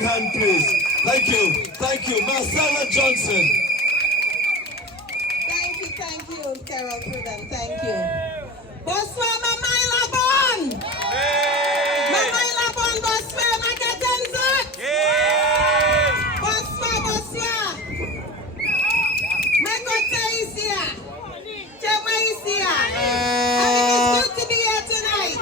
big hand, please. Thank you. Thank you. Marcella Johnson. Thank you, Carol Prudence. Thank you. Bonsoir, Marcella Borne. Marcella Borne, bonsoir, Macatenzot. Bonsoir, bonsoir. My côté ici. Chema ici. And it is good to be here tonight.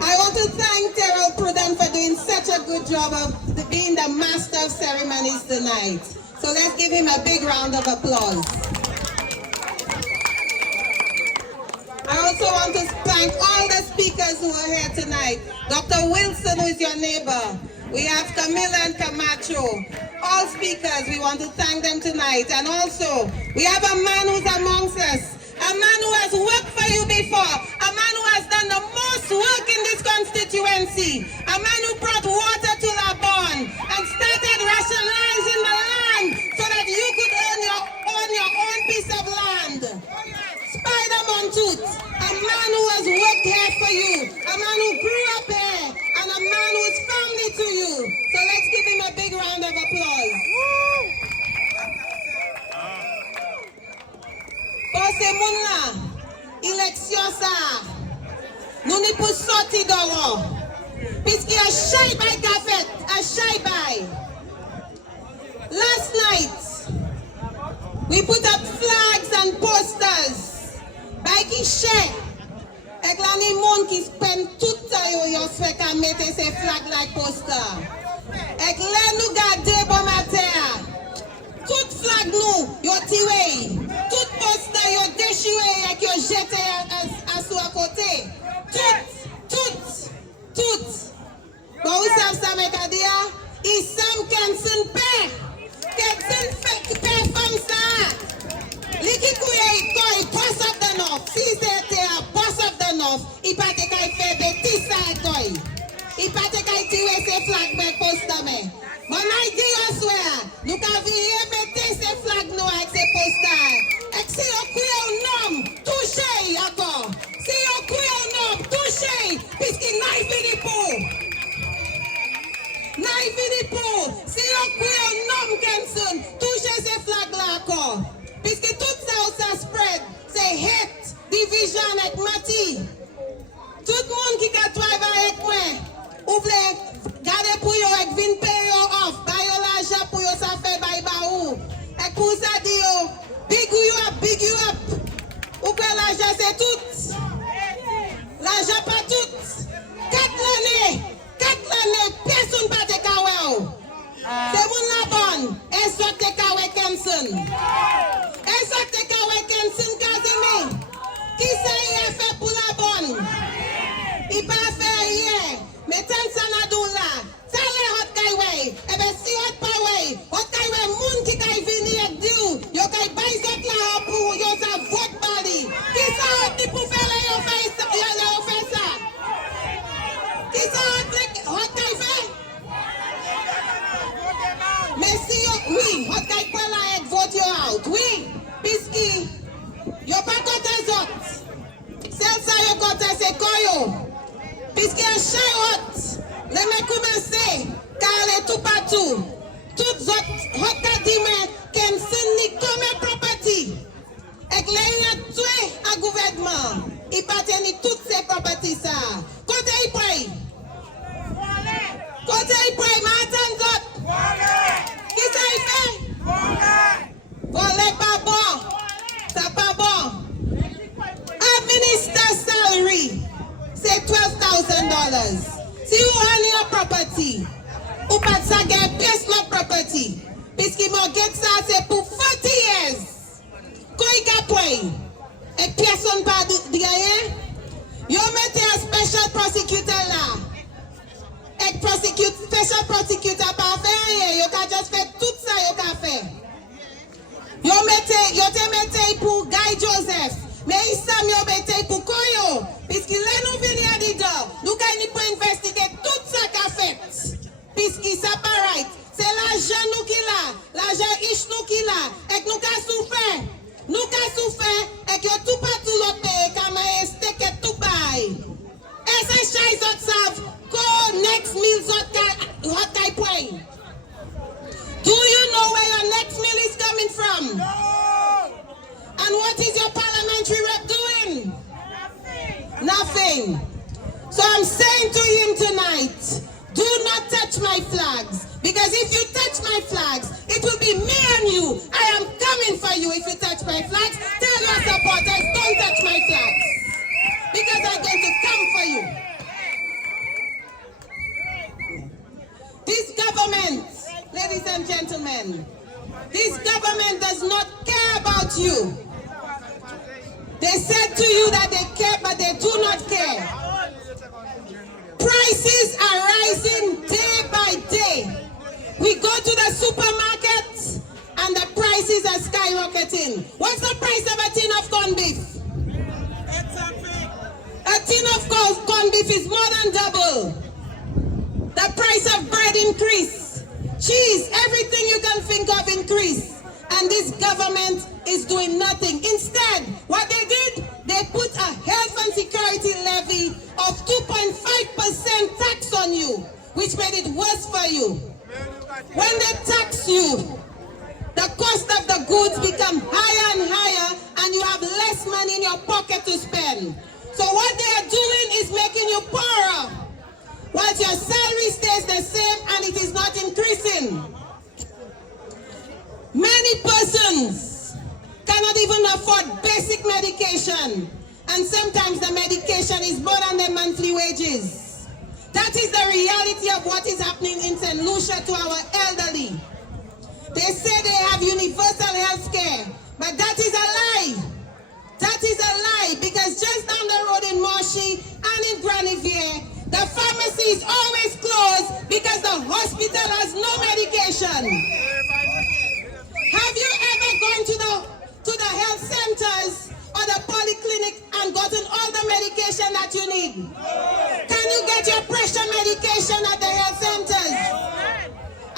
I want to thank Carol Prudence for doing such a good job of being the master of ceremonies tonight. So let's give him a big round of applause. I also want to thank all the speakers who are here tonight. Dr. Wilson, who is your neighbor. We have Camilla and Camacho. All speakers, we want to thank them tonight. And also, we have a man who's amongst us. A man who has worked for you before. A man who has done the most work in this constituency. A man who brought water to La Borne and started rationalizing the land so that you could own your own piece of land. Spider-Man Tooth, a man who has worked here for you. A man who grew up here. And a man who is family to you. So let's give him a big round of applause. Pose mouna, élection ça, nous n'y pouvons sortir dehors, puisqu'il y a shy by café, a shy by. Last night, we put up flags and posters, by qui share, avec la monde qui spend tout ça yo fait qu'à mettre ces flags like poster. Avec là nous garder bon matin. Tout flag nous, yo tiré. Tout poster yo déchiré et yo jeté à sous à côté. Tout. Bon, vous savez ça, mec, à dire, il semble qu'un son père. Qu'un fait père comme ça. L'ikikouye, il boss of the north. Si c'était un boss of the north, il pas te qu'à faire bêtise ça, toi. Il pas te qu'à tirer ses flags, mais poster, mais. Mon idée, je swear, nous devrions mettre ces flags nous avec ces posters. Et si on couille un homme, touché encore. Si on couille un homme, touché, puisqu'il n'a pas fini pour. Si on couille un homme, Kenson, touché ces flags-là encore. Puisque tout ça spread, c'est hate, division avec Mati. Tout le monde qui a travaillé avec moi, ouvrez, gardez pour vous avec vin pay off, buy l'argent pour vous, ça fait buy baou. Et pour ça dire, big you up. Ou que l'argent c'est tout. L'argent pas tout. 4 l'année, personne pas te kawel. C'est mon la bonne. Et ça te kawel Kenson. Et ça te kawel Kenson Kazimi. Qui ça y a fait pour la bonne? Il pas fait rien. Mais tant ça n'a d'où là. Ça l'est hot kaiway. Eh bien si hot kaiway, moun qui kay vini et diou. Yo kay bay zot la pour yo sa vote body. Qui ça hot pour faire yo fait ça? Qui ça hot kay fait? Mais si yo, oui, hot kay pour la et vote yo out. Oui, puisque yo pas content zot. Celle ça yo content c'est koyo. Puisque y a chayot, les mecs commencent, car elle est tout partout. Toutes les autres dimanches, qu'elles sont comme property. Et que les tué à gouvernement, ils partent toutes ces properties. Côté ils prennent. Mais attends, qui ça il fait? Voler pas bon. Ça pas bon. Administer salary. C'est $12,000. Si vous avez une property, ou pas de ça, gagne pièce la property. Puisqu'il m'a dit ça, c'est pour 40 years. Quand il y a point, et personne pas de gagner, vous mettez un special prosecutor là. Et special prosecutor pas fait rien, vous avez juste fait tout ça, vous avez fait. Vous mettez pour Guy Joseph. Mais il s'est mis pour Koyo, puisqu'il est nous venu à Dido, nous avons investiguer tout ça qu'a fait. Puisqu'il s'est pas right. C'est l'argent nous qui l'a, l'argent ish nous qui l'a, et nous avons souffert. Nous avons souffert, et que tout partout l'autre pays, comme un steak et tout bail. him. So I'm saying to him tonight, do not touch my flags. Because if you touch my flags, it will be me and you. I am coming for you if you touch my flags. Tell your supporters, don't touch my flags. Because I'm going to come for you. This government, ladies and gentlemen, this government does not care about you. They said to you that they care, but they do not care. Prices are rising day by day. We go to the supermarket and the prices are skyrocketing. What's the price of a tin of corned beef? A tin of corned beef is more than double. The price of bread increased. Cheese, everything you can think of increased. And this government is doing nothing. Instead, what they did, they put a health and security levy of 2.5% tax on you, which made it worse for you. When they tax you, the cost of the goods become higher and higher, and you have less money in your pocket to spend. So what they are doing is making you poorer, while your salary stays the same and it is not increasing. Many persons cannot even afford basic medication, and sometimes the medication is more than their monthly wages. That is the reality of what is happening in St. Lucia to our elderly. They say they have universal health care, but that is a lie. That is a lie, because just down the road in Moshi and in Granivier, the pharmacy is always closed because the hospital has no medication. Have you ever gone to the health centers or the polyclinic and gotten all the medication that you need? Can you get your pressure medication at the health centers?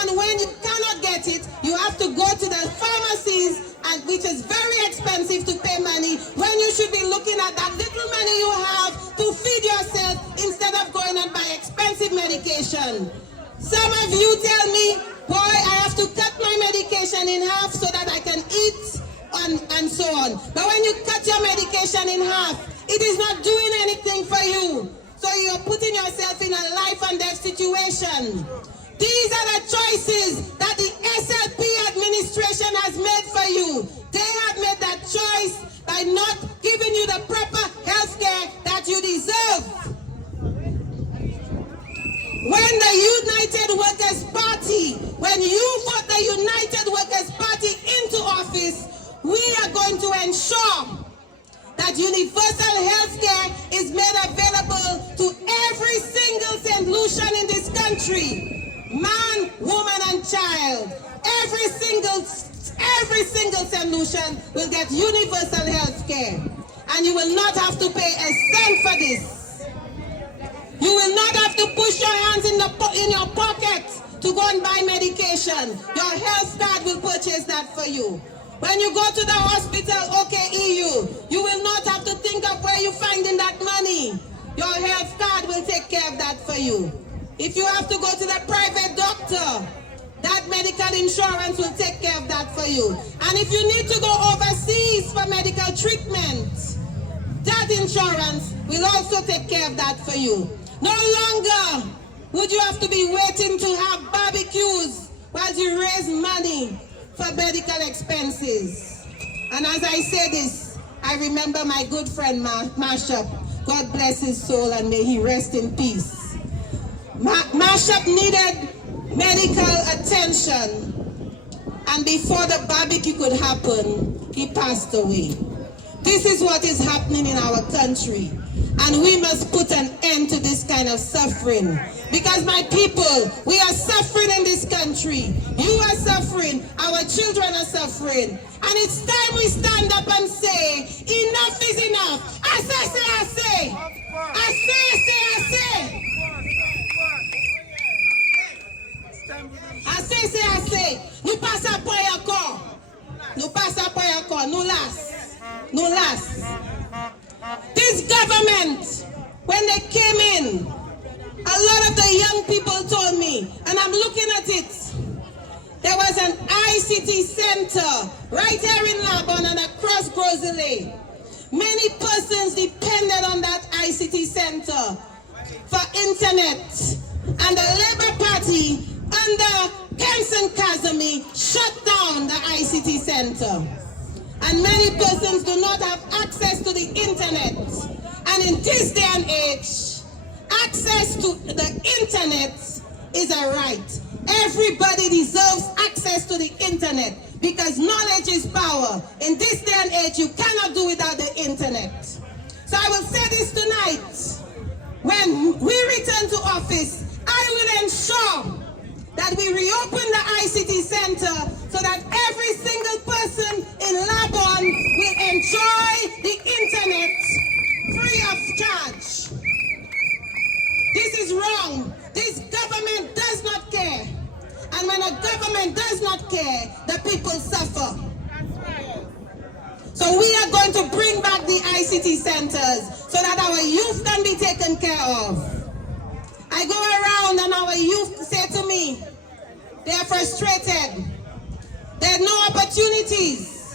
And when you cannot get it, you have to go to the pharmacies, and which is very expensive to pay money, when you should be looking at that little money you have to feed yourself instead of going and buy expensive medication. Some of you tell me, boy, I have to cut my medication in half so that I can eat and so on. But when you cut your medication in half, it is not doing anything for you. So you're putting yourself in a life and death situation. These are the choices that the SLP administration has made for you. They have made that choice by not giving you the proper health care that you deserve. When the United Workers' Party, when you vote the United Workers' Party into office, we are going to ensure that universal health care is made available to every single St. Lucian in this country. Man, woman, and child. Every single St. Lucian will get universal health care. And you will not have to pay a cent for this. You will not have to push your hands in your pocket to go and buy medication. Your health card will purchase that for you. When you go to the hospital, okay, EU, you will not have to think of where you're finding that money. Your health card will take care of that for you. If you have to go to the private doctor, that medical insurance will take care of that for you. And if you need to go overseas for medical treatment, that insurance will also take care of that for you. No longer would you have to be waiting to have barbecues while you raise money for medical expenses. And as I say this, I remember my good friend Marcella. God bless his soul and may he rest in peace. Marcella needed medical attention, and before the barbecue could happen, he passed away. This is what is happening in our country, and we must put an end to this kind of suffering. Because my people, we are suffering in this country. You are suffering, our children are suffering. And it's time we stand up and say, enough is enough. I say. Nous passons pas encore. Nous last. This government, when they came in, a lot of the young people told me, and I'm looking at it, there was an ICT center right here in Labon and across Grosley. Many persons depended on that ICT ICT Center for internet. And the Labour Party under Kenson Kazemi shut down the ICT Center. And many persons do not have access to the internet. And in this day and age, access to the internet is a right. Everybody deserves access to the internet because knowledge is power. In this day and age, you cannot do without the internet. So I will say this tonight. When we return to office, I will ensure that we reopen the ICT Center so that every single person in Labon will enjoy the internet free of charge. This is wrong. This government does not care. And when a government does not care, the people suffer. So we are going to bring back the ICT centers so that our youth can be taken care of. I go around and our youth say to me, they are frustrated. There are no opportunities.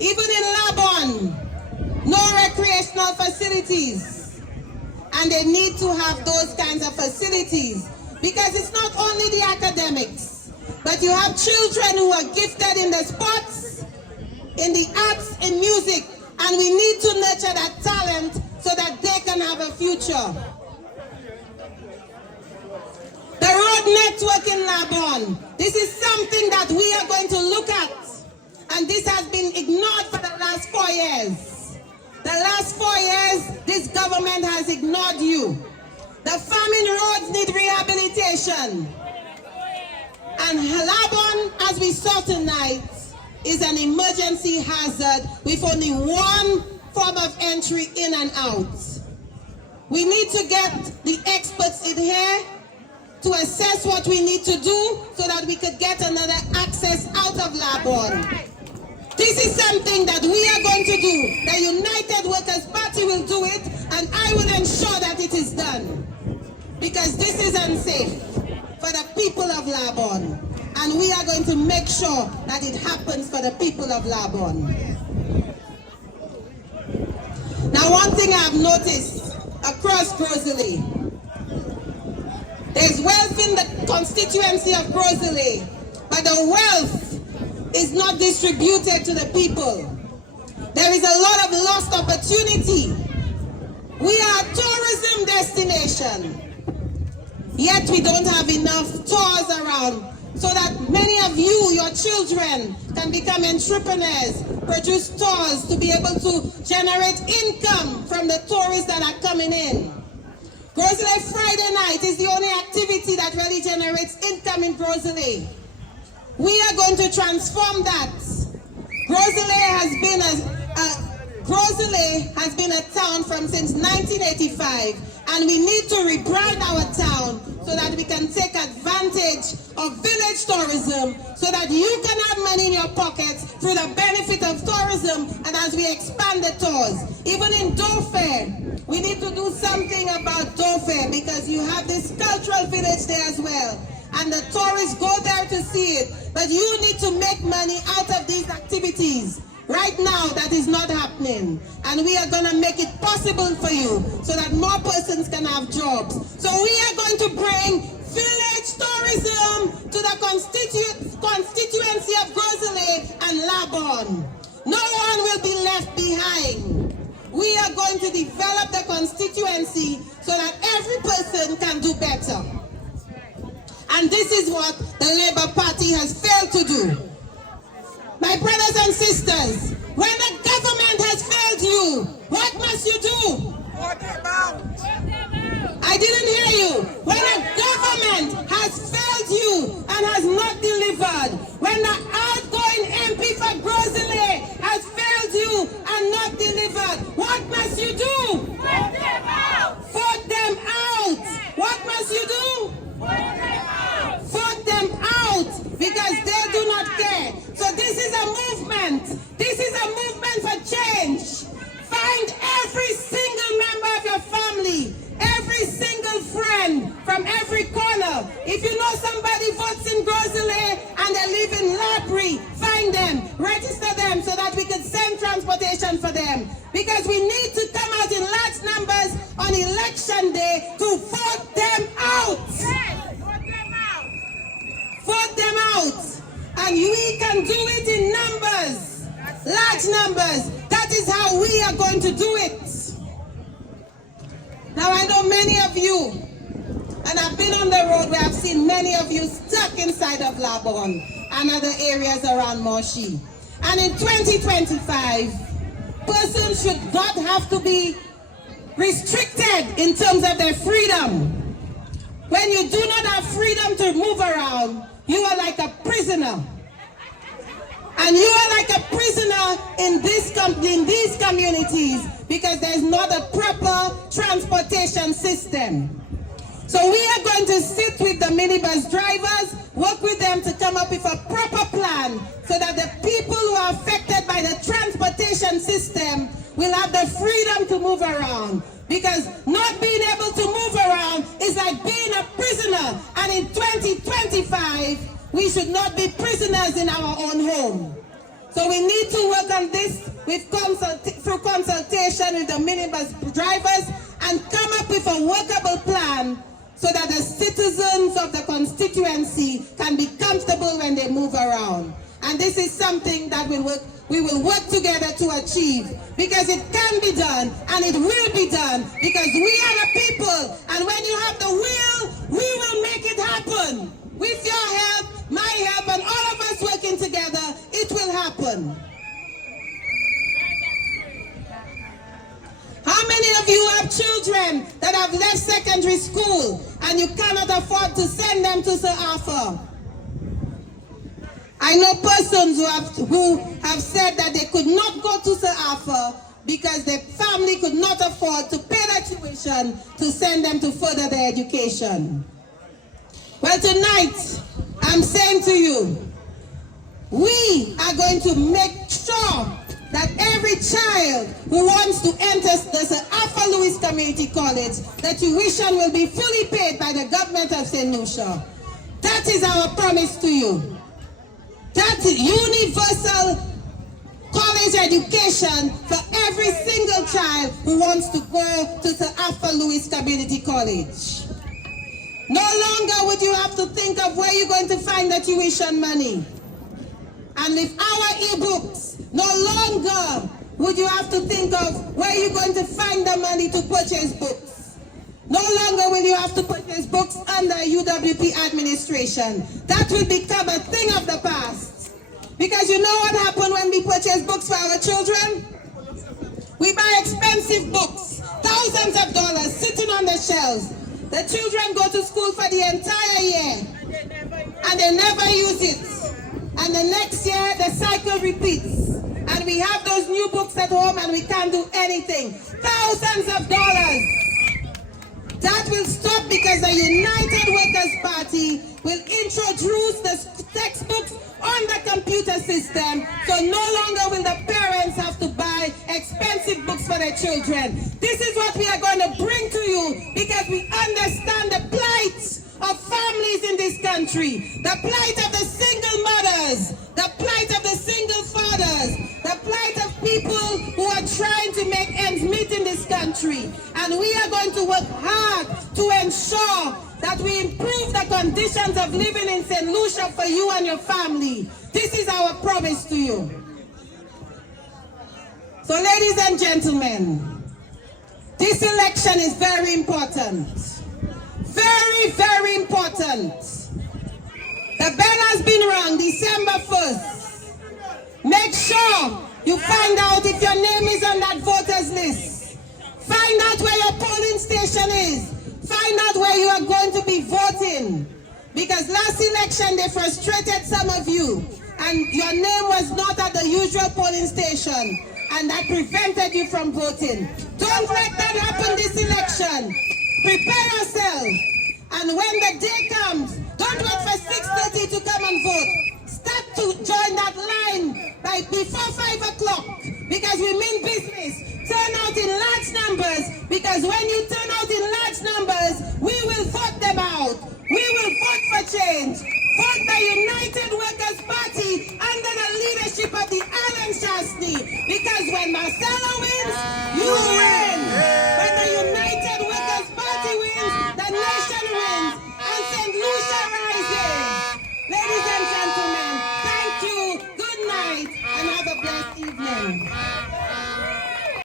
Even in Labon, no recreational facilities. And they need to have those kinds of facilities because it's not only the academics, but you have children who are gifted in the sports, in the arts, in music, and we need to nurture that talent so that they can have a future. The road network in Labon, this is something that we are going to look at, and this has been ignored for the last 4 years. The last 4 years, this government has ignored you. The farming roads need rehabilitation. And Labon, as we saw tonight, is an emergency hazard with only one form of entry in and out. We need to get the experts in here to assess what we need to do so that we could get another access out of Labon. This is something that we are going to do. The United Workers' Party will do it, and I will ensure that it is done. Because this is unsafe for the people of Labon. And we are going to make sure that it happens for the people of Labon. Now, one thing I have noticed across Grosley, there's wealth in the constituency of Grosley, but the wealth is not distributed to the people. There is a lot of lost opportunity. We are a tourism destination, yet we don't have enough tours around so that many of you, your children, can become entrepreneurs, produce tours to be able to generate income from the tourists that are coming in. Grosley Friday night is the only activity that really generates income in Grosley. We are going to transform that. Grosley has been a town since 1985, and we need to rebrand our town so that we can take advantage of village tourism so that you can have money in your pockets through the benefit of tourism, and as we expand the tours. Even in Dauphin, we need to do something about Dauphin because you have this cultural village there as well. And the tourists go there to see it. But you need to make money out of these activities. Right now, that is not happening. And we are going to make it possible for you so that more persons can have jobs. So we are going to bring village tourism to the constituency of Grosley and Labon. No one will be left behind. We are going to develop the constituency so that every person can do better. And this is what the Labour Party has failed to do. My brothers and sisters, when the government has failed you, what must you do? Vote them out. I didn't hear you. When the government has failed you and has not delivered, when the outgoing MP for Grosley has failed you and not delivered, what must you do? Vote them out. Vote them out. What must you do? Vote them out. Vote them out because they do not care. So this is a movement. This is a movement for change. Find every single member of your family, every single friend from every corner. If you know somebody votes in Grosley and they live in Labrie, find them, register them so that we can send transportation for them. Because we need to come out in large numbers election day to vote them out. Vote them out. And we can do it in numbers, large numbers. That is how we are going to do it. Now I know many of you, and I've been on the road where I've seen many of you stuck inside of Borne and other areas around Moshi. And in 2025, persons should not have to be restricted in terms of their freedom. When you do not have freedom to move around, you are like a prisoner. And you are like a prisoner in these communities because there's not a proper transportation system. So we are going to sit with the minibus drivers, work with them to come up with a proper plan so that the people who are affected by the transportation system will have the freedom to move around. Because not being able to move around is like being a prisoner. And in 2025, we should not be prisoners in our own home. So we need to work on this through consultation with the minibus drivers and come up with a workable plan so that the citizens of the constituency can be comfortable when they move around. And this is something that we will work together to achieve, because it can be done and it will be done, because we are the people, and when you have the will, we will make it happen. With your help, my help, and all of us working together, it will happen. How many of you have children that have left secondary school and you cannot afford to send them to Sir Arthur? I know persons who have said that they could not go to Sir Arthur because their family could not afford to pay their tuition to send them to further their education. Well, tonight, I'm saying to you, we are going to make sure that every child who wants to enter the Sir Arthur Lewis Community College, the tuition will be fully paid by the government of St. Lucia. That is our promise to you. That is universal college education for every single child who wants to go to Sir Arthur Lewis Community College. No longer would you have to think of where you're going to find the tuition money. And with our e-books, no longer would you have to think of where you're going to find the money to purchase books. No longer will you have to purchase books under UWP administration. That will become a thing of the past. Because you know what happened when we purchase books for our children? We buy expensive books, thousands of dollars sitting on the shelves. The children go to school for the entire year and they never use it. And the next year, the cycle repeats. And we have those new books at home and we can't do anything. Thousands of dollars. That will stop because the United Workers' Party will introduce the textbooks on the computer system. So no longer will the parents have to buy expensive books for their children. This is what we are going to bring to you because we understand the plight of families in this country, the plight of the single mothers, the plight of the single fathers, the plight of people who are trying to make ends meet in this country. And we are going to work hard to ensure that we improve the conditions of living in St. Lucia for you and your family. This is our promise to you. So ladies and gentlemen, this election is very important. Very, very important. The bell has been rung December 1st. Make sure you find out if your name is on that voters list. Find out where your polling station is. Find out where you are going to be voting. Because last election they frustrated some of you and your name was not at the usual polling station and that prevented you from voting. Don't let that happen this election. Prepare yourself. And when the day comes, don't wait for 6:30 to come and vote. Start to join that line before 5 o'clock because we mean business. Turn out in large numbers because when you turn out in large numbers, we will vote them out. We will vote for change. Vote the United Workers' Party under the leadership of the Alan Shastny, because when Marcella wins,